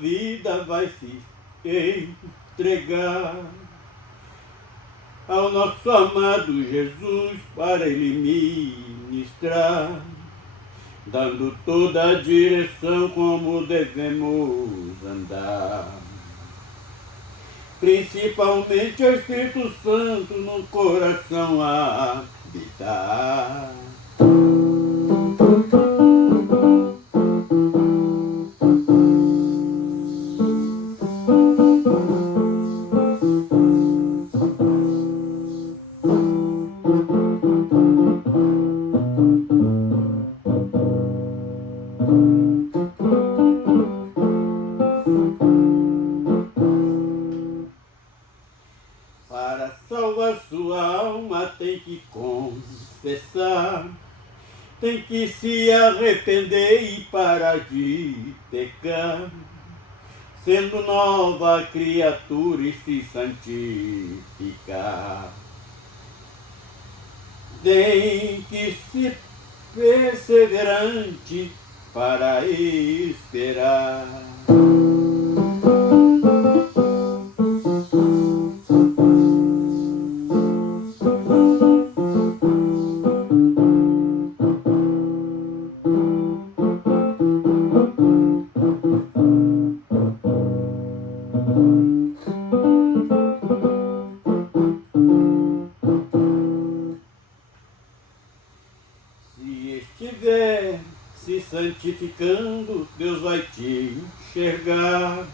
vida vai se entregar ao nosso amado Jesus para Ele ministrar, dando toda a direção como devemos andar. Principalmente o Espírito Santo no coração habitar. Para salvar sua alma tem que confessar, tem que se arrepender e parar de pecar, sendo nova criatura e se santificar. Tem que ser perseverante para esperar. Se estiver se santificando, Deus vai te enxergar.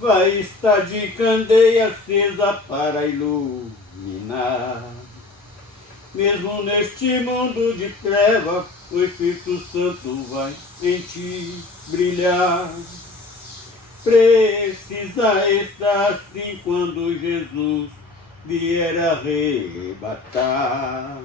Vai estar de candeia acesa para iluminar. Mesmo neste mundo de treva, o Espírito Santo vai em ti brilhar. Precisa estar assim quando Jesus vier arrebatar.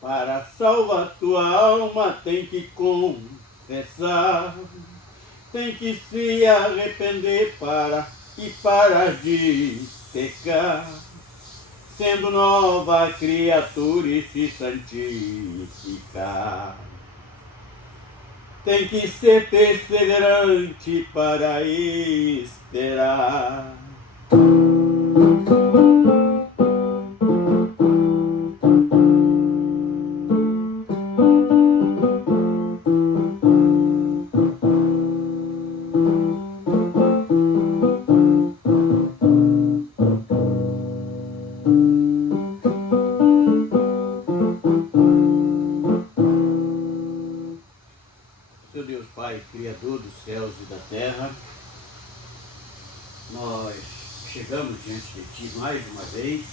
Para salvar tua alma tem que confessar, tem que se arrepender para parar de pecar, sendo nova criatura e se santificar. Tem que ser perseverante para esperar. Seu Deus Pai, Criador dos céus e da terra, nós chegamos diante de Ti mais uma vez,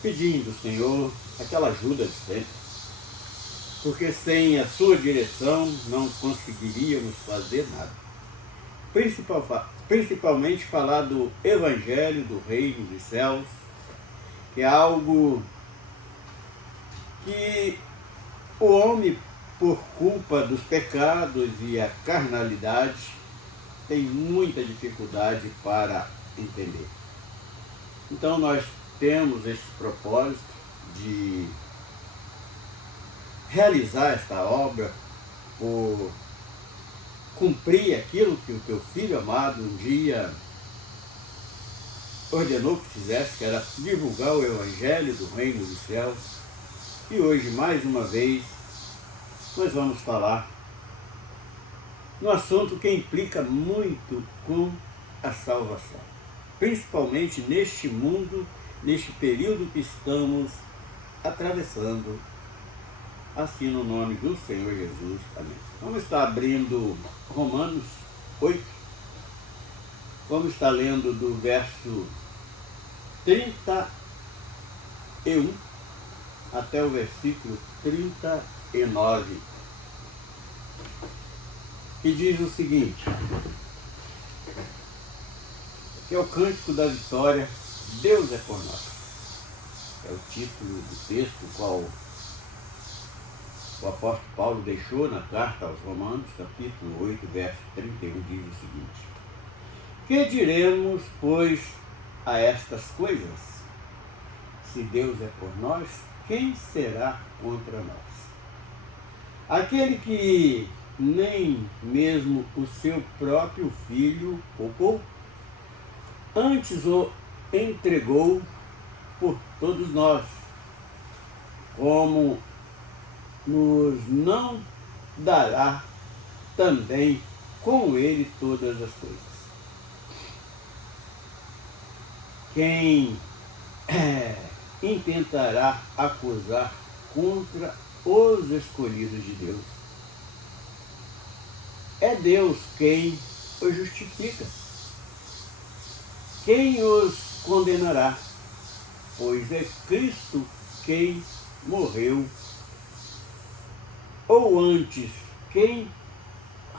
pedindo, Senhor, aquela ajuda de sempre, porque sem a Sua direção não conseguiríamos fazer nada. Principalmente falar do Evangelho do Reino dos Céus, que é algo que o homem, por culpa dos pecados e a carnalidade, tem muita dificuldade para entender. Então nós temos este propósito de realizar esta obra, por cumprir aquilo que o Teu Filho amado um dia ordenou que fizesse, que era divulgar o Evangelho do Reino dos Céus. E hoje, mais uma vez, nós vamos falar no assunto que implica muito com a salvação, principalmente neste mundo, neste período que estamos atravessando, assim no nome do Senhor Jesus. Amém. Vamos estar abrindo Romanos 8, vamos estar lendo do verso 31 até o versículo 39, que diz o seguinte, que é o cântico da vitória Deus é por nós. É o título do texto qual o apóstolo Paulo deixou na carta aos Romanos, capítulo 8, verso 31, diz o seguinte: que diremos, pois, a estas coisas? Se Deus é por nós, quem será contra nós? Aquele que nem mesmo o seu próprio filho poupou, antes o entregou por todos nós, como nos não dará também com ele todas as coisas? Quem intentará acusar contra os escolhidos de Deus? É Deus quem os justifica. Quem os condenará? Pois é Cristo quem morreu, ou antes, quem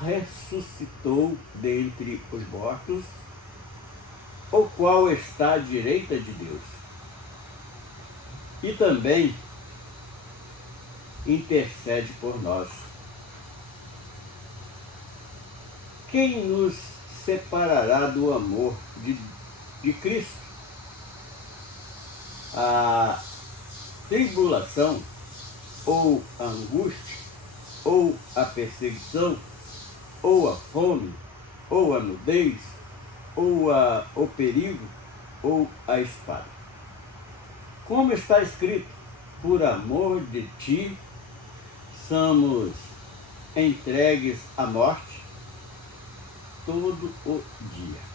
ressuscitou dentre os mortos, o qual está à direita de Deus, e também intercede por nós. Quem nos separará do amor de Cristo? A tribulação, ou a angústia, ou a perseguição, ou a fome, ou a nudez, ou o perigo, ou a espada. Como está escrito: por amor de ti somos entregues à morte todo o dia.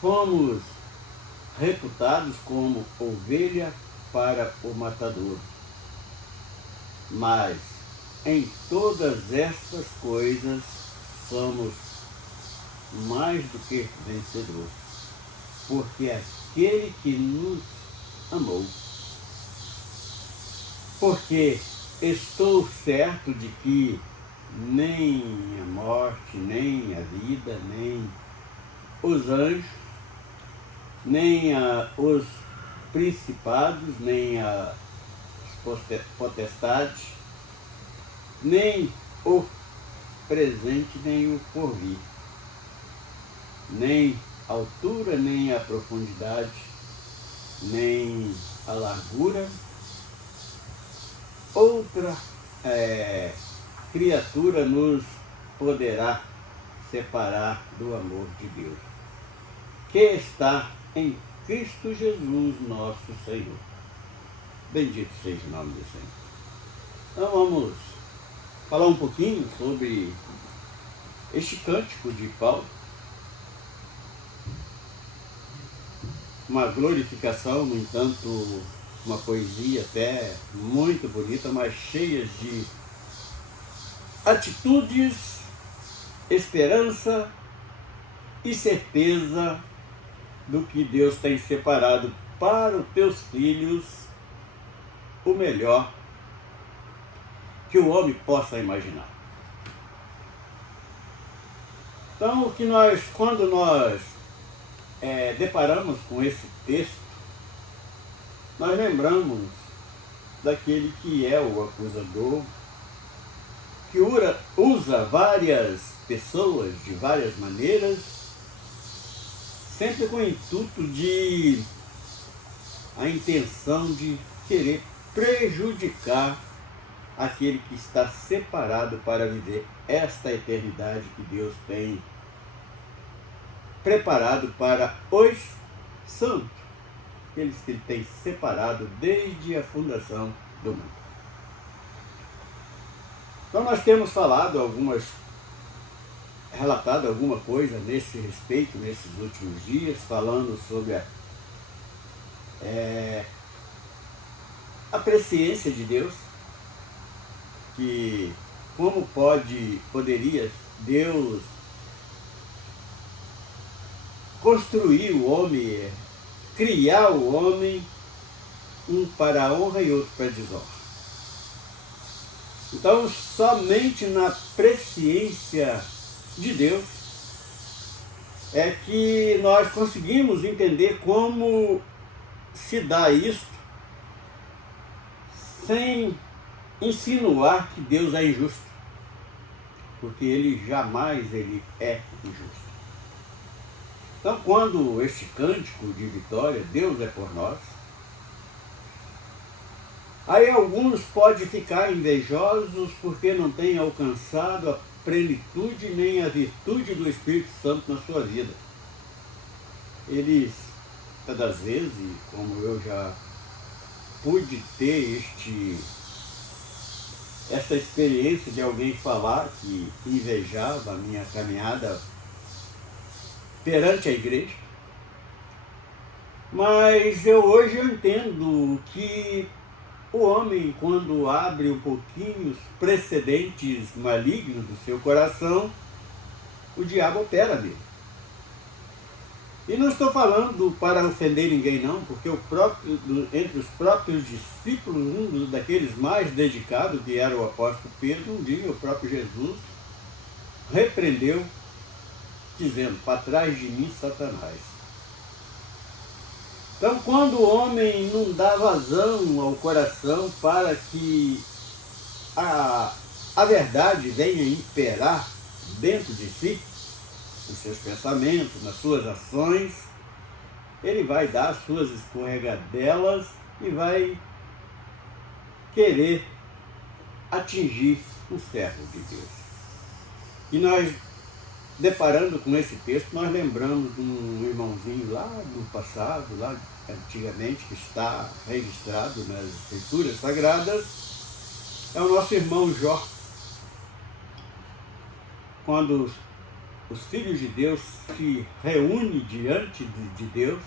Fomos reputados como ovelha para o matador. Mas em todas estas coisas somos mais do que vencedores, porque aquele que nos amou. Porque estou certo de que nem a morte, nem a vida, nem os anjos, nem os principados, nem as potestades, nem o presente, nem o porvir, nem a altura, nem a profundidade, nem a largura, outra criatura nos poderá separar do amor de Deus, que está em Cristo Jesus, nosso Senhor. Bendito seja o nome do Senhor. Então vamos falar um pouquinho sobre este cântico de Paulo, uma glorificação, no entanto, uma poesia até muito bonita, mas cheia de atitudes, esperança e certeza do que Deus tem separado para os teus filhos, o melhor que o homem possa imaginar. Então, quando nós deparamos com esse texto, nós lembramos daquele que é o acusador, que usa várias pessoas de várias maneiras, sempre com o intuito a intenção de querer prejudicar aquele que está separado para viver esta eternidade que Deus tem preparado para os santos, aqueles que Ele tem separado desde a fundação do mundo. Então nós temos relatado alguma coisa nesse respeito, nesses últimos dias, falando sobre a presciência de Deus, que como poderia Deus construir o homem, criar o homem, um para a honra e outro para a desonra. Então, somente na presciência de Deus é que nós conseguimos entender como se dá isso sem insinuar que Deus é injusto, porque ele jamais é injusto. Então, quando este cântico de vitória, Deus é por nós, aí alguns podem ficar invejosos porque não têm alcançado a plenitude nem a virtude do Espírito Santo na sua vida. Eles, das vezes, como eu já pude ter essa experiência de alguém falar que invejava a minha caminhada perante a igreja, mas hoje eu entendo que o homem, quando abre um pouquinho os precedentes malignos do seu coração, o diabo opera nele. E não estou falando para ofender ninguém não, porque entre os próprios discípulos, daqueles mais dedicados, que era o apóstolo Pedro, um dia o próprio Jesus repreendeu, dizendo: para trás de mim, Satanás. Então, quando o homem não dá vazão ao coração para que a verdade venha imperar dentro de si, nos seus pensamentos, nas suas ações, ele vai dar as suas escorregadelas e vai querer atingir um servo de Deus. E nós, deparando com esse texto, nós lembramos de um irmãozinho lá do passado, lá antigamente, que está registrado nas Escrituras Sagradas, é o nosso irmão Jó. Quando os filhos de Deus se reúnem diante de Deus,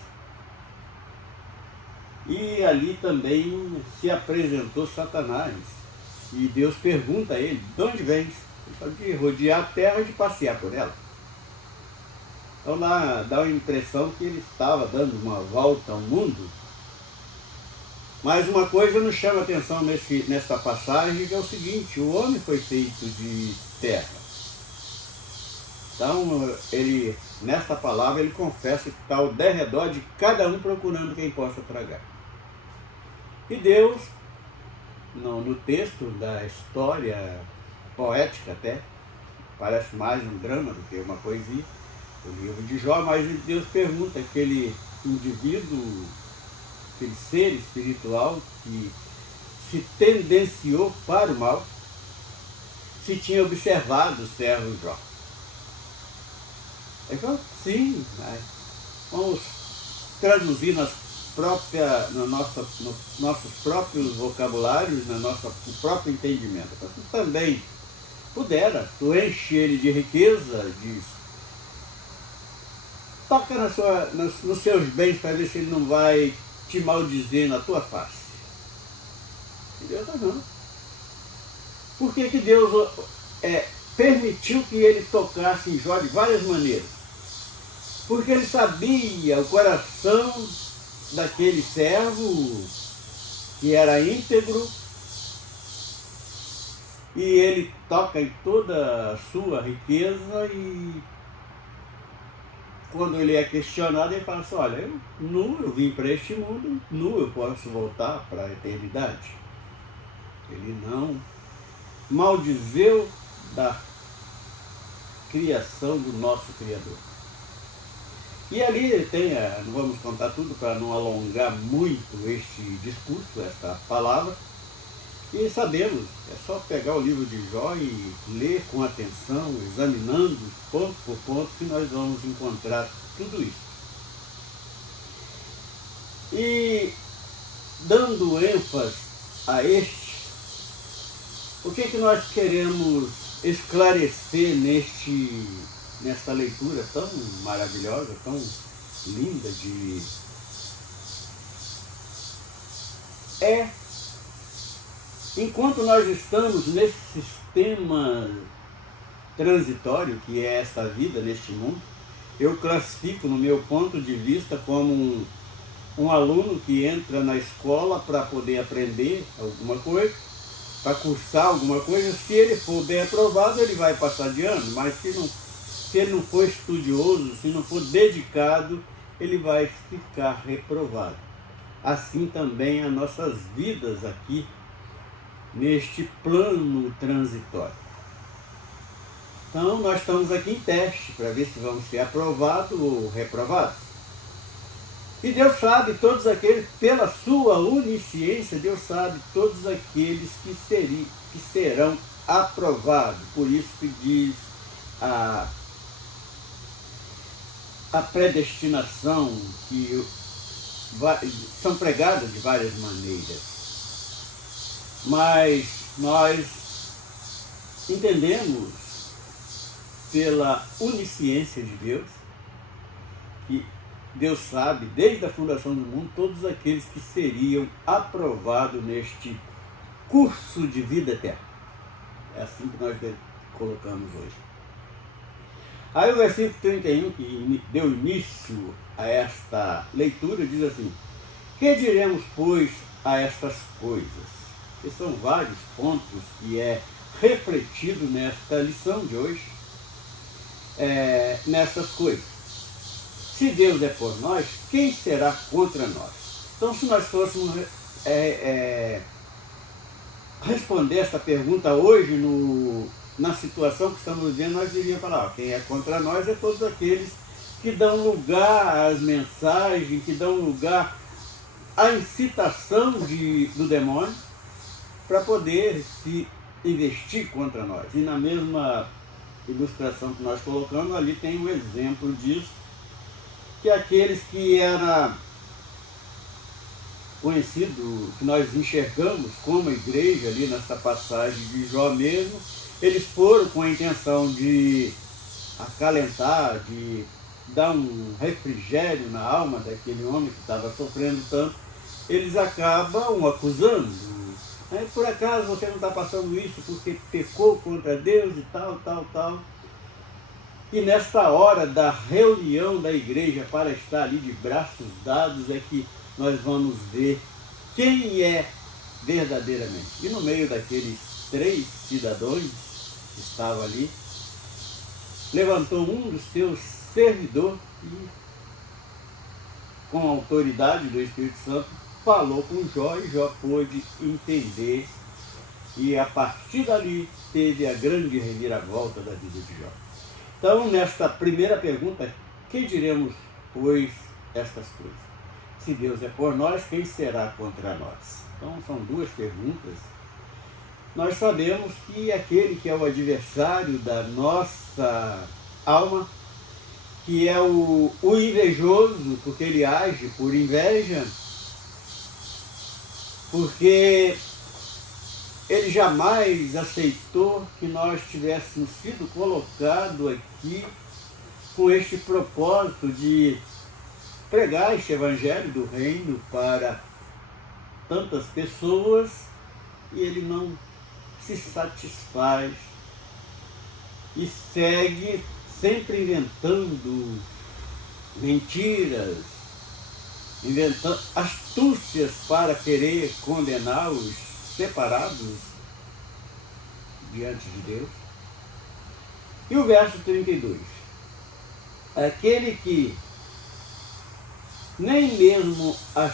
e ali também se apresentou Satanás, e Deus pergunta a ele: de onde vens? Ele fala: de rodear a terra e de passear por ela. Então dá a impressão que ele estava dando uma volta ao mundo. Mas uma coisa nos chama a atenção nessa passagem, que é o seguinte: o homem foi feito de terra. Então, nesta palavra, ele confessa que está ao derredor de cada um procurando quem possa tragar. E Deus, no texto da história poética até, parece mais um drama do que uma poesia, o livro de Jó, mas Deus pergunta àquele indivíduo, aquele ser espiritual que se tendenciou para o mal, se tinha observado o servo Jó. Ele falou: sim, vamos traduzir nos nossos próprios vocabulários, no próprio entendimento. Então, tu também pudera, tu enche ele de riqueza, toca nos seus bens para ver se ele não vai te maldizer na tua face. E Deus não. Por que Deus permitiu que ele tocasse em Jó de várias maneiras? Porque ele sabia o coração daquele servo, que era íntegro, e ele toca em toda a sua riqueza, e quando ele é questionado, ele fala assim: olha, eu vim para este mundo, eu posso voltar para a eternidade. Ele não maldizeu da criação do nosso Criador. E ali tem, não vamos contar tudo para não alongar muito este discurso, esta palavra, e sabemos, é só pegar o livro de Jó e ler com atenção, examinando ponto por ponto, que nós vamos encontrar tudo isso. E dando ênfase a o que nós queremos esclarecer nesta leitura tão maravilhosa, tão linda enquanto nós estamos nesse sistema transitório que é esta vida neste mundo, eu classifico, no meu ponto de vista, como um aluno que entra na escola para poder aprender alguma coisa, para cursar alguma coisa. Se ele for bem aprovado, ele vai passar de ano, mas se ele não for estudioso, se não for dedicado, ele vai ficar reprovado. Assim também as nossas vidas aqui, neste plano transitório. Então, nós estamos aqui em teste para ver se vamos ser aprovados ou reprovados. E Deus sabe todos aqueles, pela sua onisciência, Deus sabe todos aqueles que serão aprovados. Por isso que diz a predestinação, que são pregadas de várias maneiras. Mas nós entendemos pela onisciência de Deus, que Deus sabe, desde a fundação do mundo, todos aqueles que seriam aprovados neste curso de vida eterna. É assim que nós colocamos hoje. Aí o versículo 31, que deu início a esta leitura, diz assim: que diremos, pois, a estas coisas? Que são vários pontos que é refletido nesta lição de hoje, nessas coisas. Se Deus é por nós, quem será contra nós? Então, se nós fôssemos responder esta pergunta hoje, na situação que estamos vivendo, nós iríamos falar: quem é contra nós é todos aqueles que dão lugar às mensagens, que dão lugar à incitação do demônio para poder se investir contra nós. E na mesma ilustração que nós colocamos, ali tem um exemplo disso, que aqueles que era conhecido, que nós enxergamos como igreja ali nessa passagem de Jó mesmo, eles foram com a intenção de acalentar, de dar um refrigério na alma daquele homem que estava sofrendo tanto. Eles acabam acusando: por acaso você não está passando isso porque pecou contra Deus e tal, tal, tal. E nesta hora da reunião da igreja para estar ali de braços dados é que nós vamos ver quem é verdadeiramente. E no meio daqueles 3 cidadãos que estavam ali, levantou um dos seus servidores e, com a autoridade do Espírito Santo, falou com Jó, e Jó pôde entender, e a partir dali teve a grande reviravolta da vida de Jó. Então, nesta primeira pergunta, que diremos, pois, estas coisas? Se Deus é por nós, quem será contra nós? Então, são 2 perguntas. Nós sabemos que aquele que é o adversário da nossa alma, que é o invejoso, porque ele age por inveja, porque ele jamais aceitou que nós tivéssemos sido colocados aqui com este propósito de pregar este evangelho do reino para tantas pessoas, e ele não se satisfaz e segue sempre inventando mentiras, inventando astúcias para querer condenar os separados diante de Deus. E o verso 32: aquele que nem mesmo a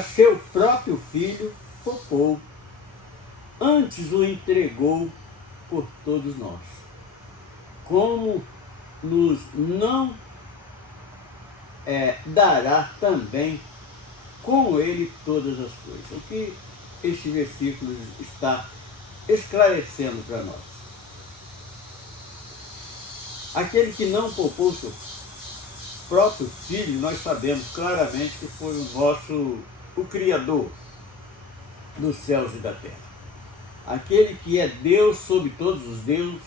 seu próprio filho poupou, antes o entregou por todos nós, como nos não dará também com ele todas as coisas. O que este versículo está esclarecendo para nós? Aquele que não poupou seu próprio filho, nós sabemos claramente que foi o Criador dos céus e da terra. Aquele que é Deus sobre todos os deuses,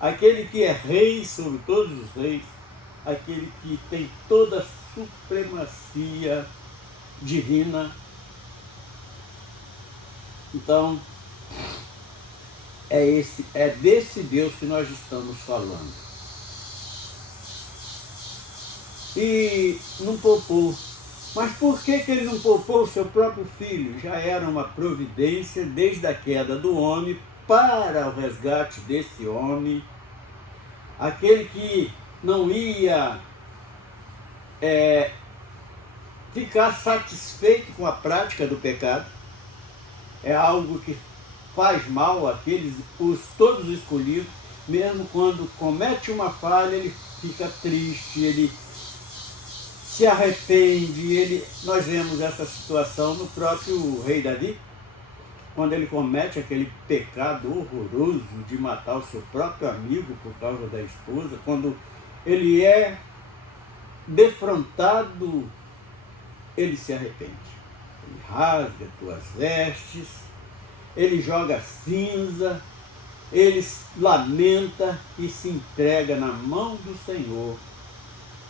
aquele que é rei sobre todos os reis, aquele que tem toda a supremacia divina. Então, é desse Deus que nós estamos falando. E não poupou. Mas por que ele não poupou o seu próprio filho? Já era uma providência desde a queda do homem para o resgate desse homem, aquele que não ia ficar satisfeito com a prática do pecado, é algo que faz mal àqueles, todos os escolhidos, mesmo quando comete uma falha, ele fica triste, ele se arrepende, nós vemos essa situação no próprio rei Davi, quando ele comete aquele pecado horroroso de matar o seu próprio amigo por causa da esposa, quando ele é defrontado, ele se arrepende. Ele rasga tuas vestes, ele joga cinza, ele lamenta e se entrega na mão do Senhor,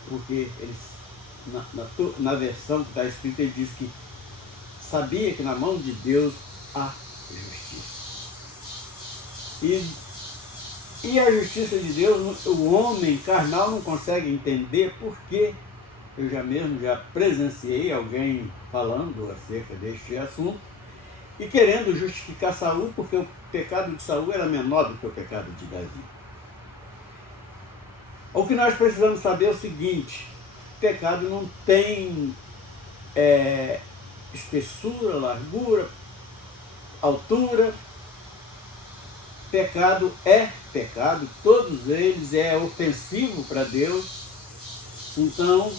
porque ele, na versão que está escrita, ele diz que sabia que na mão de Deus há justiça. E a justiça de Deus, o homem carnal não consegue entender, porque eu já presenciei alguém falando acerca deste assunto e querendo justificar Saul, porque o pecado de Saul era menor do que o pecado de Davi. O que nós precisamos saber é o seguinte: o pecado não tem espessura, largura, altura. Pecado é pecado, todos eles é ofensivo para Deus. Então,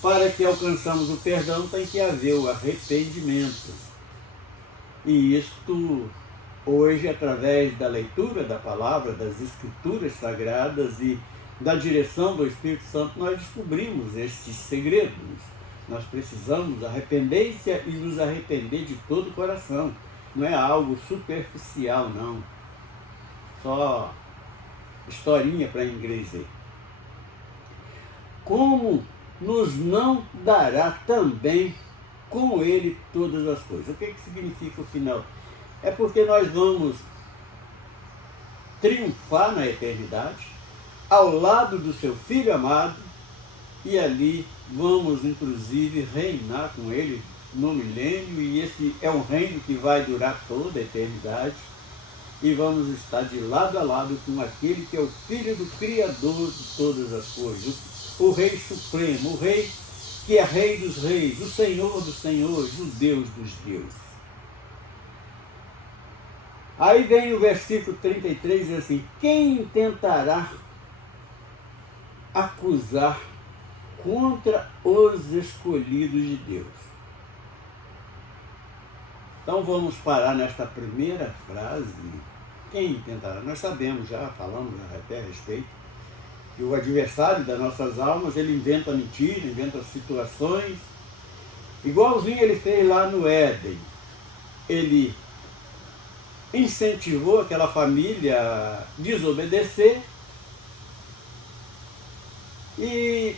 para que alcançamos o perdão, tem que haver o arrependimento. E isto, hoje, através da leitura da palavra, das escrituras sagradas e da direção do Espírito Santo, nós descobrimos estes segredos. Nós precisamos arrepender-se e nos arrepender de todo o coração. Não é algo superficial, não. Só historinha para engrezer. Como nos não dará também com ele todas as coisas? O que significa o final? É porque nós vamos triunfar na eternidade, ao lado do seu Filho amado, e ali vamos, inclusive, reinar com ele no milênio, e esse é um reino que vai durar toda a eternidade, e vamos estar de lado a lado com aquele que é o Filho do Criador de todas as coisas, o Rei Supremo, o Rei que é Rei dos Reis, o Senhor dos Senhores, o Deus dos deuses. Aí vem o versículo 33, diz assim: quem tentará acusar contra os escolhidos de Deus? Então vamos parar nesta primeira frase. Quem tentará? Nós sabemos, já falamos até a respeito, que o adversário das nossas almas, ele inventa mentira, inventa situações, igualzinho ele fez lá no Éden. Ele incentivou aquela família a desobedecer e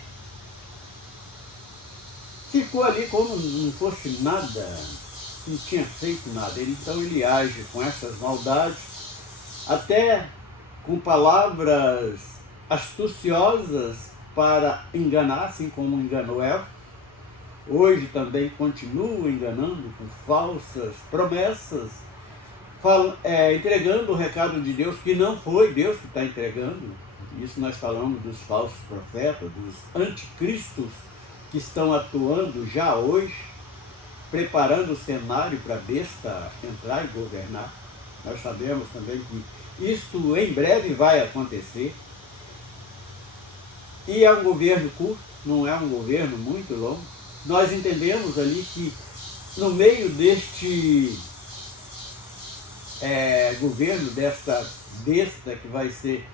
ficou ali como não fosse nada, não tinha feito nada. Então ele age com essas maldades, até com palavras astuciosas para enganar, assim como enganou Eva. Hoje também continua enganando com falsas promessas, entregando o recado de Deus que não foi Deus que está entregando. Isso nós falamos dos falsos profetas, dos anticristos que estão atuando já hoje, preparando o cenário para a besta entrar e governar. Nós sabemos também que isto em breve vai acontecer. E é um governo curto, não é um governo muito longo. Nós entendemos ali que no meio deste governo, desta besta que vai ser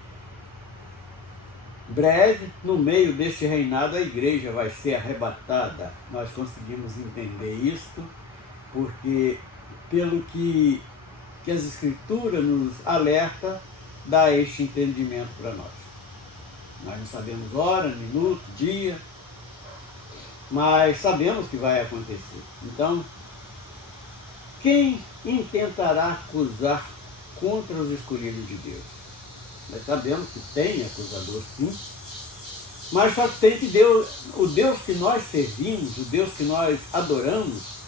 breve, no meio deste reinado a igreja vai ser arrebatada. Nós conseguimos entender isto, porque pelo que as escrituras nos alerta, dá este entendimento para nós. Nós não sabemos hora, minuto, dia, mas sabemos que vai acontecer. Então, quem intentará acusar contra os escolhidos de Deus? Nós sabemos que tem acusador, sim, mas só que tem que Deus, o Deus que nós servimos, o Deus que nós adoramos,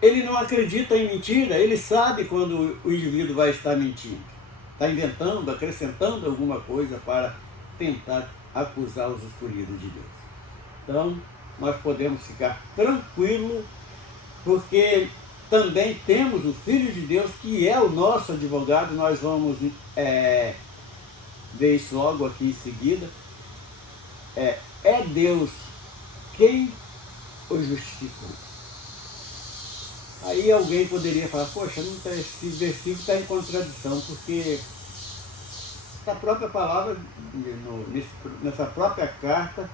ele não acredita em mentira, ele sabe quando o indivíduo vai estar mentindo. Está inventando, acrescentando alguma coisa para tentar acusar os escolhidos de Deus. Então, nós podemos ficar tranquilos, porque também temos o Filho de Deus, que é o nosso advogado. Nós vamos ver isso logo aqui em seguida. É Deus quem o justificou. Aí alguém poderia falar, poxa, esse versículo está em contradição, porque essa própria palavra, nessa própria carta,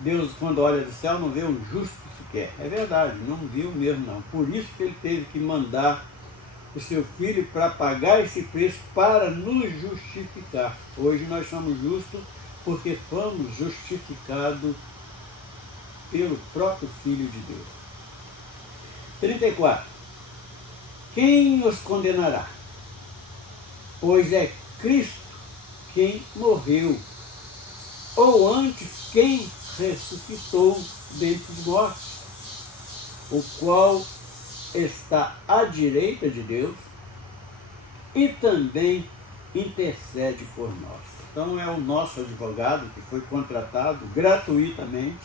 Deus, quando olha do céu, não vê um justo sequer. É verdade, não viu mesmo não. Por isso que ele teve que mandar o seu Filho para pagar esse preço para nos justificar. Hoje nós somos justos porque fomos justificados pelo próprio Filho de Deus. 34. Quem os condenará? Pois é Cristo quem morreu, ou antes quem ressuscitou dentre os mortos, o qual está à direita de Deus e também intercede por nós. Então é o nosso advogado que foi contratado gratuitamente.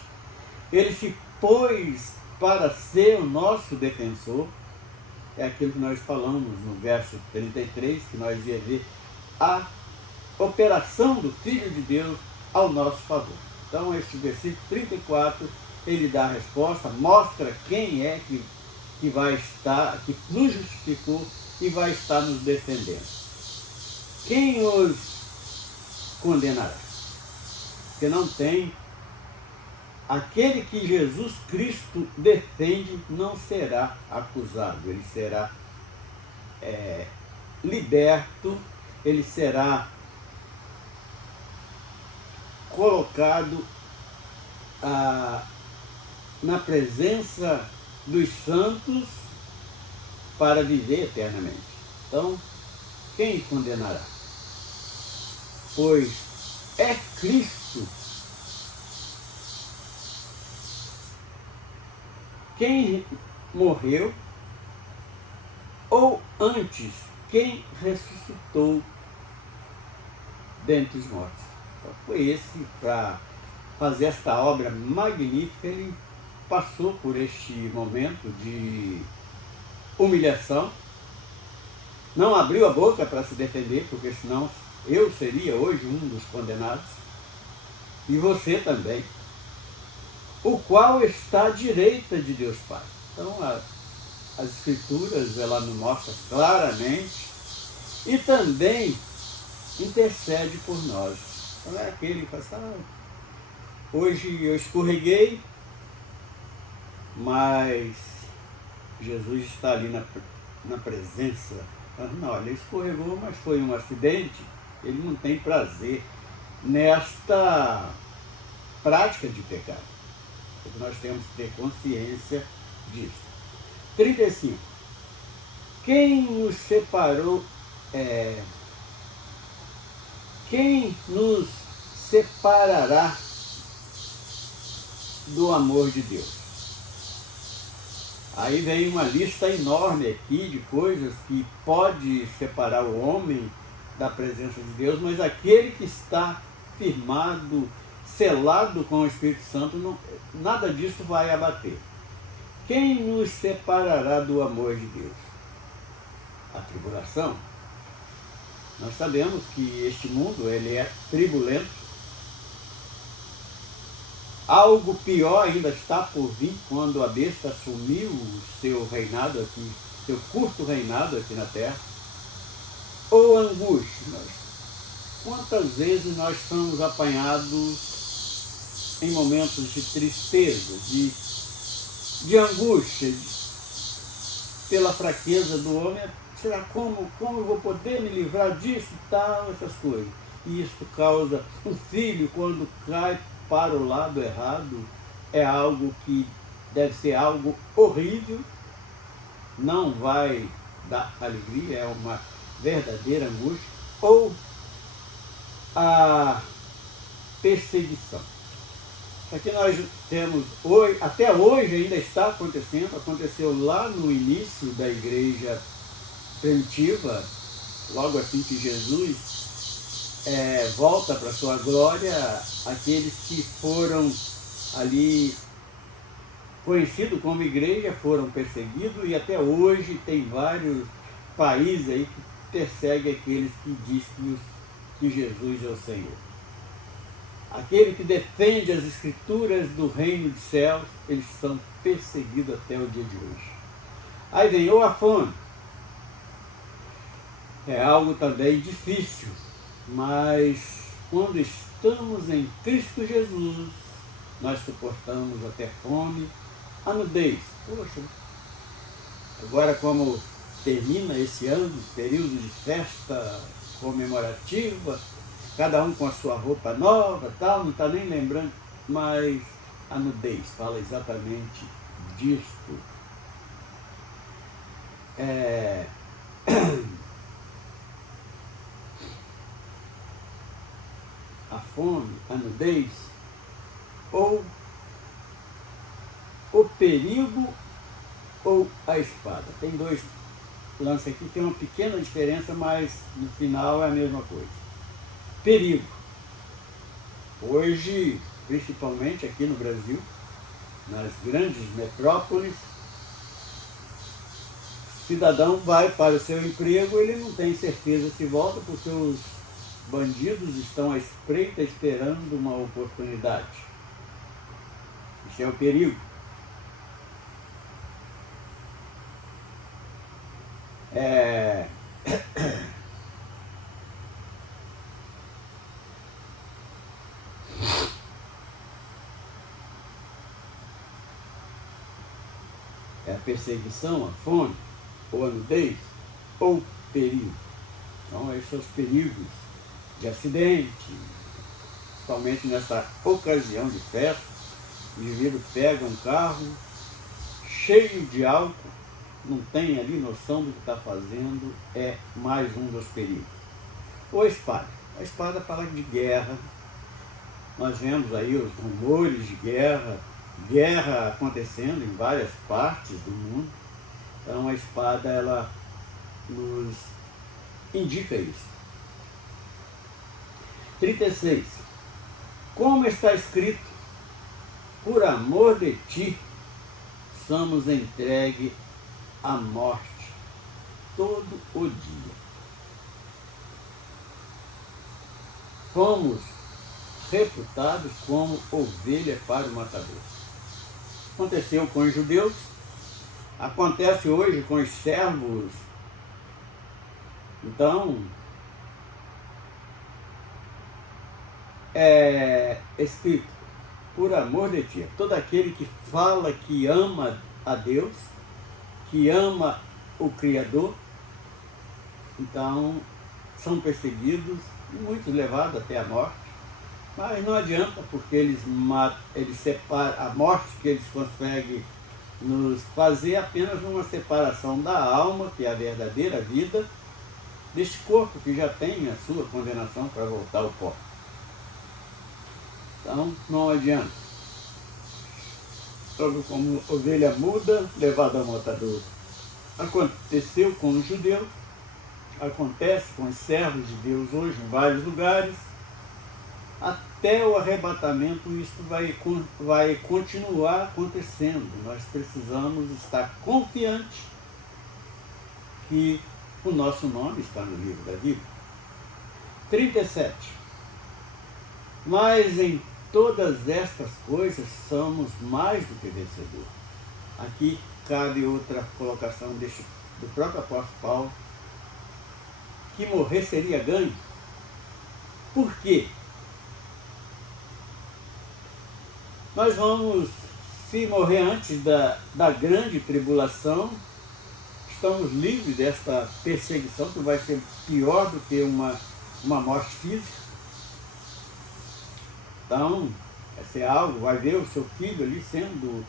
Ele se pôs para ser o nosso defensor. É aquilo que nós falamos no verso 33, que nós ia ver a operação do Filho de Deus ao nosso favor. Então este versículo 34, ele dá a resposta, mostra quem é que vai estar, que nos justificou e vai estar nos defendendo. Quem os condenará? Porque não tem. Aquele que Jesus Cristo defende não será acusado, ele será liberto, ele será colocado na presença dos santos para viver eternamente. Então, quem condenará? Pois é Cristo quem morreu, ou antes, quem ressuscitou dentre os mortos. Então, foi esse, para fazer esta obra magnífica, ele passou por este momento de humilhação, não abriu a boca para se defender, porque senão eu seria hoje um dos condenados, e você também, o qual está à direita de Deus Pai. Então, as Escrituras, ela nos mostra claramente, e também intercede por nós. Então, é aquele que fala, hoje eu escorreguei, mas Jesus está ali na presença. Não, ele escorregou, mas foi um acidente, ele não tem prazer nesta prática de pecado. Porque nós temos que ter consciência disso. 35. Quem nos separou, quem nos separará do amor de Deus? Aí vem uma lista enorme aqui de coisas que pode separar o homem da presença de Deus, mas aquele que está firmado, selado com o Espírito Santo, nada disso vai abater. Quem nos separará do amor de Deus? A tribulação. Nós sabemos que este mundo ele é tribulento. Algo pior ainda está por vir quando a besta assumiu o seu reinado aqui, seu curto reinado aqui na terra. Ou angústia. Quantas vezes nós somos apanhados em momentos de tristeza, de angústia, pela fraqueza do homem? Será como eu vou poder me livrar disso e tal, essas coisas? E isso causa um filho, quando cai para o lado errado, é algo que deve ser algo horrível, não vai dar alegria, é uma verdadeira angústia. Ou a perseguição. Aqui nós temos, hoje, até hoje ainda está acontecendo, aconteceu lá no início da igreja primitiva, logo assim que Jesus volta para a sua glória, aqueles que foram ali conhecidos como igreja foram perseguidos, e até hoje tem vários países aí que perseguem aqueles que dizem que Jesus é o Senhor. Aquele que defende as escrituras do reino dos céus, eles são perseguidos até o dia de hoje. Aí vem a fome. É algo também difícil, mas quando estamos em Cristo Jesus, nós suportamos até fome, a nudez. Poxa, agora como termina esse ano, período de festa comemorativa, cada um com a sua roupa nova, tal, não está nem lembrando, mas a nudez fala exatamente disto. A fome, a nudez, ou o perigo ou a espada. Tem dois lances aqui, tem uma pequena diferença, mas no final é a mesma coisa. Perigo. Hoje, principalmente aqui no Brasil, nas grandes metrópoles, o cidadão vai para o seu emprego, ele não tem certeza se volta, porque os bandidos estão à espreita esperando uma oportunidade. Isso é o perigo. É a perseguição, a fome, ou a nudez, ou perigo. Então, esses são os perigos de acidente, principalmente nessa ocasião de festa. O indivíduo pega um carro cheio de álcool, não tem ali noção do que está fazendo, é mais um dos perigos. Ou a espada. A espada fala de guerra. Nós vemos aí os rumores de guerra acontecendo em várias partes do mundo. Então a espada, ela nos indica isso. 36. Como está escrito, por amor de ti, somos entregues à morte todo o dia. Fomos refutados como ovelha para o matador. Aconteceu com os judeus, acontece hoje com os servos. Então, é escrito, por amor de ti. Todo aquele que fala que ama a Deus, que ama o Criador, então são perseguidos, muitos levados até a morte. Mas não adianta, porque eles separam a morte que eles conseguem nos fazer apenas uma separação da alma, que é a verdadeira vida, deste corpo que já tem a sua condenação para voltar ao pó. Então não adianta. Somos como ovelha muda levada ao matador. Aconteceu com os judeus, acontece com os servos de Deus hoje em vários lugares. Até o arrebatamento isso vai continuar acontecendo. Nós precisamos estar confiantes que o nosso nome está no livro da vida. 37. Mas em todas estas coisas somos mais do que vencedores. Aqui cabe outra colocação do próprio apóstolo Paulo, que morrer seria ganho. Por quê? Nós vamos, se morrer antes da grande tribulação, estamos livres desta perseguição, que vai ser pior do que uma morte física. Então, esse é algo, vai ver o seu filho ali sendo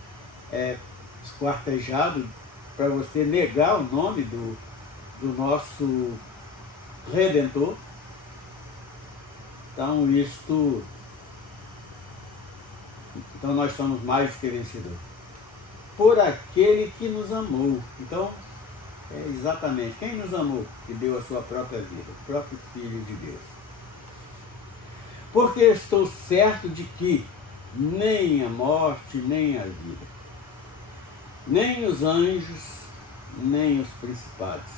esquartejado para você negar o nome do nosso Redentor. Então, isto Então nós somos mais do que vencedores. Por aquele que nos amou. Então, é exatamente quem nos amou, que deu a sua própria vida, o próprio Filho de Deus. Porque estou certo de que nem a morte, nem a vida, nem os anjos, nem os principados,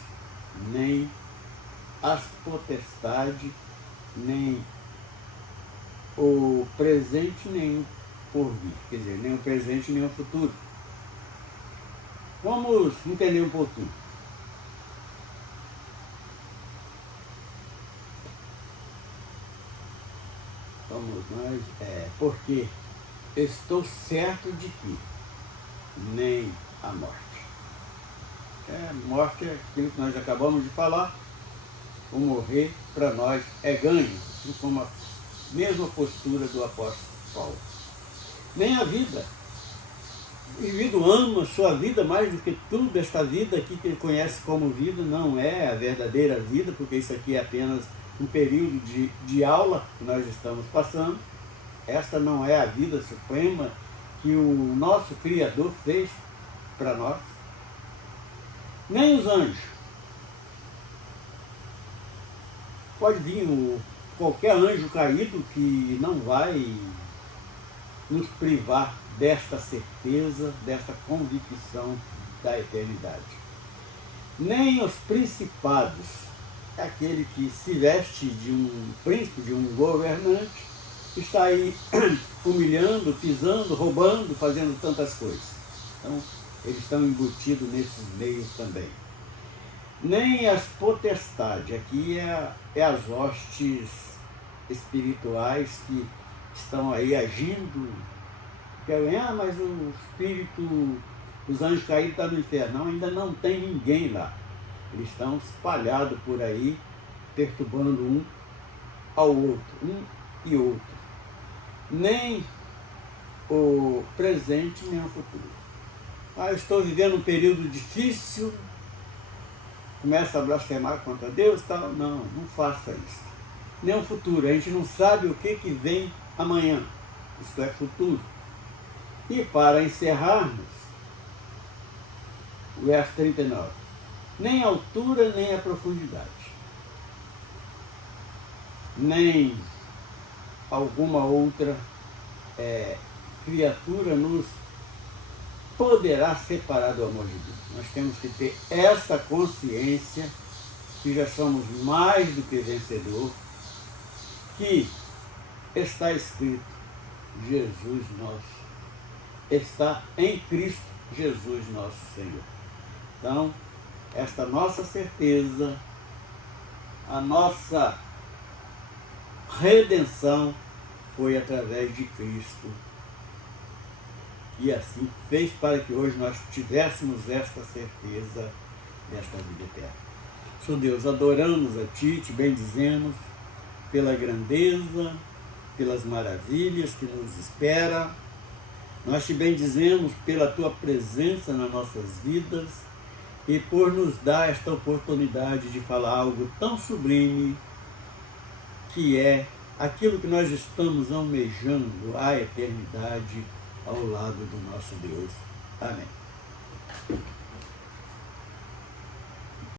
nem as potestades, nem o presente, nem o porvir, quer dizer, nem o presente, nem o futuro. Vamos entender um pouquinho. Vamos nós, porque estou certo de que nem a morte. Morte é aquilo que nós acabamos de falar. O morrer para nós é ganho, assim como a mesma postura do apóstolo Paulo. Nem a vida. O indivíduo ama a sua vida mais do que tudo. Esta vida aqui que ele conhece como vida não é a verdadeira vida, porque isso aqui é apenas um período de aula que nós estamos passando. Esta não é a vida suprema que o nosso Criador fez para nós. Nem os anjos. Pode vir qualquer anjo caído que não vai nos privar desta certeza, desta convicção da eternidade. Nem os principados, aquele que se veste de um príncipe, de um governante, está aí humilhando, pisando, roubando, fazendo tantas coisas. Então, eles estão embutidos nesses meios também. Nem as potestades, aqui é as hostes espirituais que estão aí agindo. Mas o espírito, os anjos caídos estão no inferno. Não, ainda não tem ninguém lá. Eles estão espalhados por aí, perturbando um ao outro, um e outro. Nem o presente, nem o futuro. Eu estou vivendo um período difícil, começa a blasfemar contra Deus, tal. Não faça isso. Nem o futuro, a gente não sabe o que vem amanhã. Isso é futuro. E para encerrarmos, o verso 39. Nem a altura, nem a profundidade, nem alguma outra criatura nos poderá separar do amor de Deus. Nós temos que ter essa consciência que já somos mais do que vencedor, que está escrito, Jesus nosso, está em Cristo Jesus nosso Senhor. Então, esta nossa certeza, a nossa redenção foi através de Cristo. E assim fez para que hoje nós tivéssemos esta certeza desta vida eterna. Senhor Deus, adoramos a Ti, Te bendizemos pela grandeza, pelas maravilhas que nos espera. Nós Te bendizemos pela Tua presença nas nossas vidas e por nos dar esta oportunidade de falar algo tão sublime que é aquilo que nós estamos almejando, a eternidade ao lado do nosso Deus. Amém.